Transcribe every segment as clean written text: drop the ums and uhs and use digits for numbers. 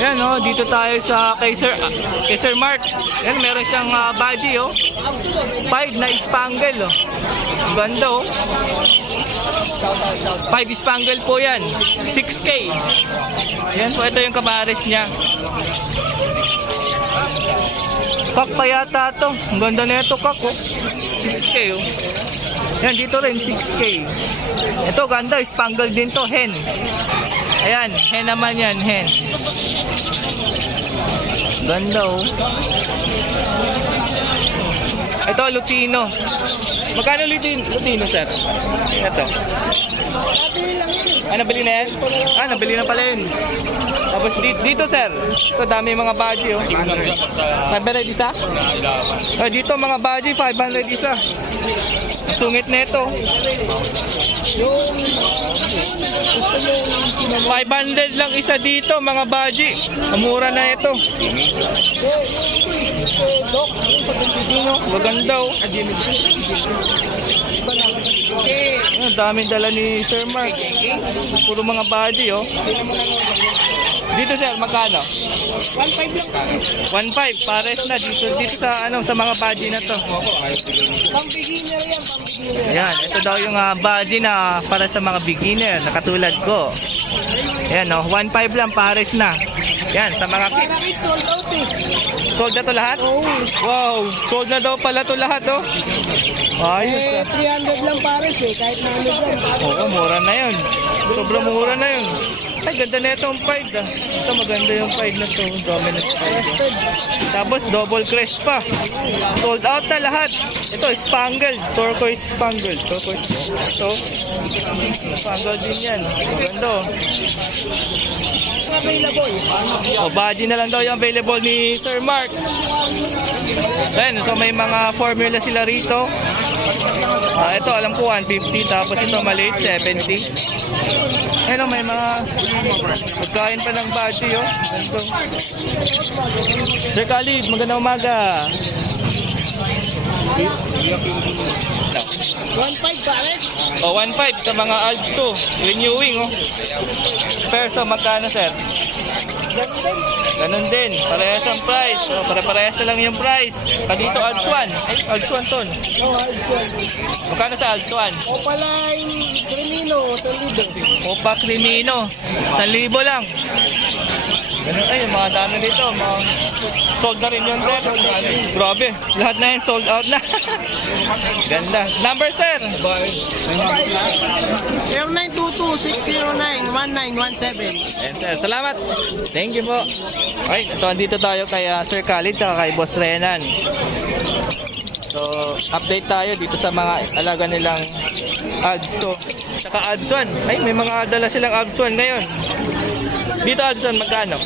Ayan oh, dito tayo sa kay Sir Mark. Ayan, meron siyang badge oh. 5 na spangle oh. Ganda oh. 5 spangle po yan. 6K. Ayan po, ito yung kabares niya. Kak pa yata to. Ang ganda na ito kak oh. 6K oh. Ayan, dito rin 6K. Ito ganda, spangle din to, hen. Ayan, hen naman yan, hen. Ganda oh. Ito, Lutino. Magkano Lutino, sir? Ito. Ah, nabili na yan? Ah, nabili na pala yun. Tapos dito, sir. Ito, dami mga badge oh. 500 isa? Oh, dito mga badge, 500 isa. Sungit na ito. 500 lang isa dito mga baji. Mura na ito. Maganda oh. Ang daming dala ni Sir Mark. Puro mga baji oh. Dito sir, magkano? 1.5 lang. 1.5 pares na dito sa sa mga baji na to. Pang beginner yan, pang beginner. Ayan, ito daw yung baji na para sa mga beginner na katulad ko. Ayan oh, 1.5 lang pares na. Ayan, sa mga kids. Para sold out eh. Sold na to lahat? Wow, sold na daw pala to lahat oh. Ayos 300 lang pares eh, kahit na ano dyan. Oo, mura na yun. Sobrang mura na yun. Ay, ganda na itong 5 ah. Ito maganda yung 5 na to. Dominant 5. Tapos double crest pa. Sold out na lahat. Ito, spangled. Turquoise spangled. Turquoise. Ito. Spangled din yan. Maganda oh. Available. O, badge na lang daw yung available ni Sir Mark. Ayan, so may mga formula sila rito. Ito, alam ko 150. Tapos ito, maliit, 70. Ayan, may mga pagkain pa ng badge, oh. Ito. Sir Khalid, magandang umaga. 1.5 pares. O, 1.5 sa mga Alps to. Renewing, oh. Perso, magkano, sir? Ganun din. Parehas ang price. So, parehas na lang yung price. Dito, Alps 1. Ay, Alps 1 ton. Oh, Alps 1. Magkano sa Alps 1? Opaline Cremino, 1,000. Opa Crimino. 1,000 lang. Ganun, ay, mga dami dito. Mga sold na rin yun, sir. Grabe. Lahat na yun, sold out na. Ganda. Number, sir? 0922-609-1917. Ayan, sir. Salamat. Thank you po. Okay, so andito tayo kay Sir Khalid at kay Boss Renan. So, update tayo dito sa mga alaga nilang ads to. Saka ads 1. Ay, may mga dala silang ads 1 ngayon. Dito ads 1, magkano?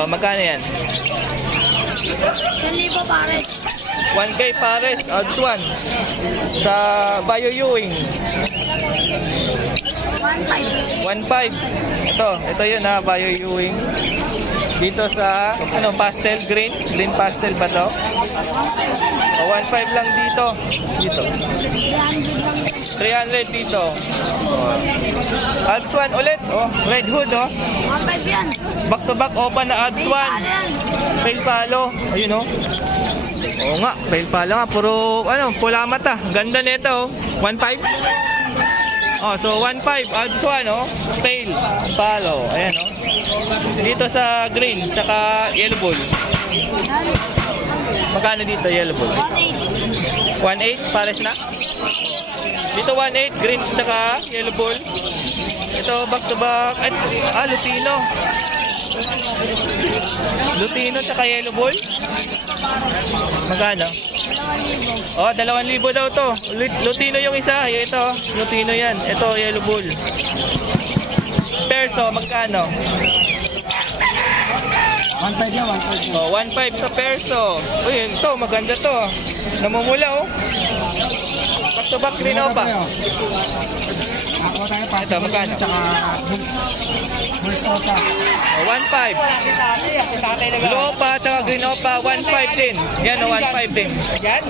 Oh, magkano yan? 1,000 pares. 1K pares, ads 1. Sa Bio Ewing. 1,500. 1.5. Ito yun ha, Bio Ewing. Dito sa pastel green pastel ba to? O 1.5 lang dito. 300 dito. Ads 1 ulit. Oh, red hood oh. 1,500 yan. Back to back open na ads 1. Fail palo. Ayun oh. Oo nga, fail palo nga puro pula mata. Ganda nito oh. 1.5. Oh, so 1.5 ads 1 oh. Fail palo. Ayan oh. Dito sa green tsaka yellow ball. Magkano dito yellow ball? 1.8 pares na. Dito 1.8 green tsaka yellow ball. Ito back to back. Lutino. Lutino tsaka yellow ball. Magkano? Oh, 2,000 daw to. Lutino yung isa. Ito, Lutino yan. Ito yellow ball. Perso, magkano? 1.5 yan, 1.5. Oh, 1.5 sa perso. Uy, ito, maganda to. Namumula, oh. Back to back green pa. Ako tayo pa. Ito, magkano? Tsaka Bulls Opa. Oh, 1.5. Blue opa, tsaka green opa, 1.5 din. Yan, oh, 1.5 din. Yan?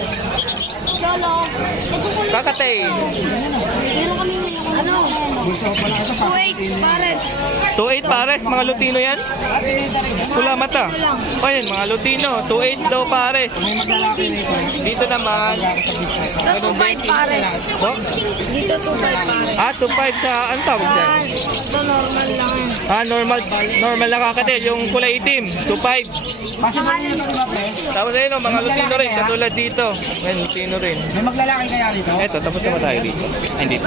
Solo. Kakatay. Meron kami Bulso pa lang ito. 2.8 pares. 2.8 pares, mga Lutino yan? Pula mata. O yan, mga Lutino. 2.8 daw pares. May maglalaki nito. Dito naman. Ito 2.5 pares. So, Dito 2.5 pares. 2.5 sa, ano tawag dyan? Ito normal lang yan. Normal na kakatil. Yung kulay itim. 2.5. Kasi ba yung maglalaki? Tapos ayun, mga Lutino rin. Katulad dito. Ayun, Lutino rin. May maglalaki kaya rito? Eto, tapos naman tayo dito. Ay, hindi.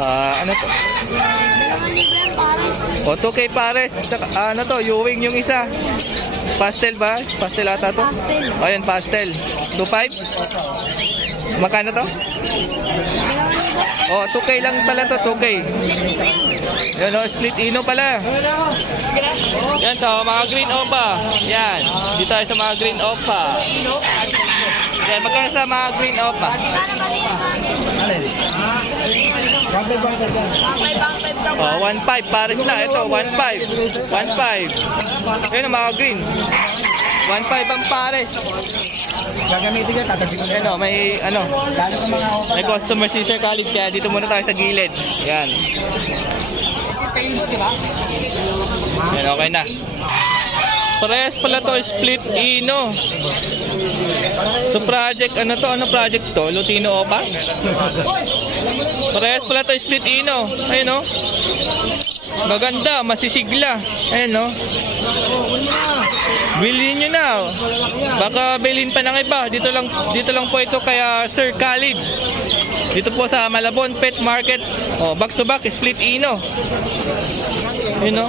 Ano to? 2,000 pares. O, 2K pares. Tsaka, ano to? Ewing yung isa. Pastel ba? Pastel ata to? Pastel. O, yan, pastel. 2.5? Magkano to? O, 2K lang pala to. 2K. Yan o, split ino pala. Yan, so mga green opa. Yan. Dito tayo sa mga green opa. Yan, magkano sa mga green opa? Sana ba din natin? Bangkay daw O, 1.5. Pares na. Ito, 1.5. 1.5. Yan ang mga green. 1.5 ang pares. Gagamitin ka, tatagin ko. Ano, may ano, Lalo ka mga opa. may customer si Sir Khalid kaya dito muna tayo sa gilid. Yan. Yan, okay na. Parehas pala to, split ino. So project, ano to? Ano project to? Lutino Opa? Parehas pala to, split ino. Ayun o. Maganda, masisigla. Ayun o. Bilhin nyo na. Baka bilhin pa ng iba. Dito lang po ito kaya Sir Khalid. Dito po sa Malabon Pet Market. Oh, back to back, split ino. Ayun o.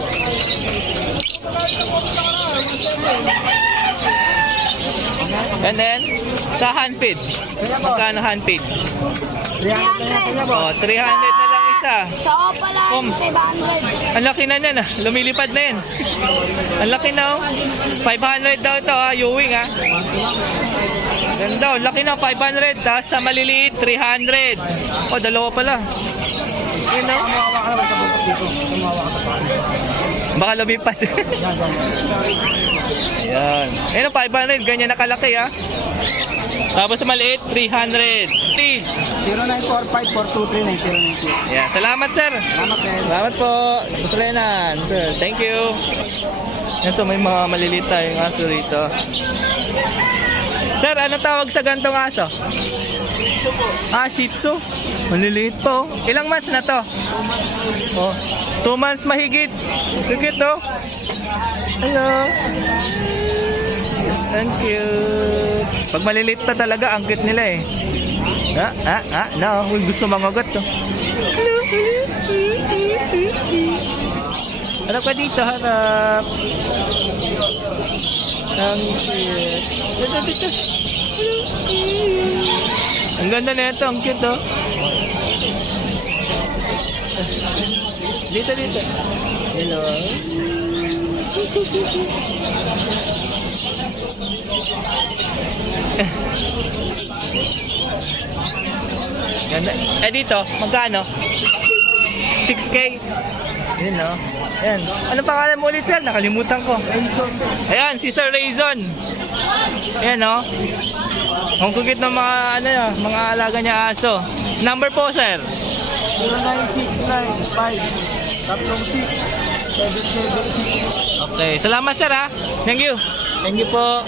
And then, sa handfeed. Magkano handfeed? 300. Oh, 300 na lang isa. Sa Opa lang, 500. Ang laki na niyan ah. Lumilipad na yan. Ang laki na oh. 500 daw ito ah. Ewing ah. Ganda oh. Laki na 500. Tapos sa maliliit 300. Oh, dalawa pala. Yun oh. Tumawa ka naman sa buntot dito. Tumawa ka pa. Baka lumipad. Yan. Ayun oh, 500. Ganyan nakalaki ah. Tapos sa maliit 300. Please. 0945-423-9092. Yan. Salamat sir. Salamat, Ren. Salamat po. Boss Renan. Sir, thank you. Yan, so may mga maliliit tayong aso rito. Sir, ano tawag sa gantong aso? Shih Tzu. Maliliit po. Ilang months na to? 2 months mahigit. Higit to. Hello. Thank you. Pag maliliit pa talaga, ang cute nila eh. No. Gusto mangagat to. Harap ka dito, harap. Ang cute. Dito. Ang ganda na ito, ang cute oh. Dito. Hello. Ganda. Dito, magkano? 6K. Yun no. Ayan. Anong pangalan mo ulit sir? Nakalimutan ko. Ayan, si Sir Rayzon. Ayan no. Ang kugit ng mga mga alaga niya aso. Number po sir. 0969-5-36-776. Okay, salamat sir ha. Thank you. Thank you po.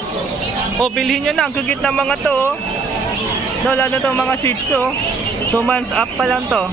O, bilhin nyo na. Ang kugit ng mga to. No, lalo to mga Shih Tzu. 2 months up pa lang to.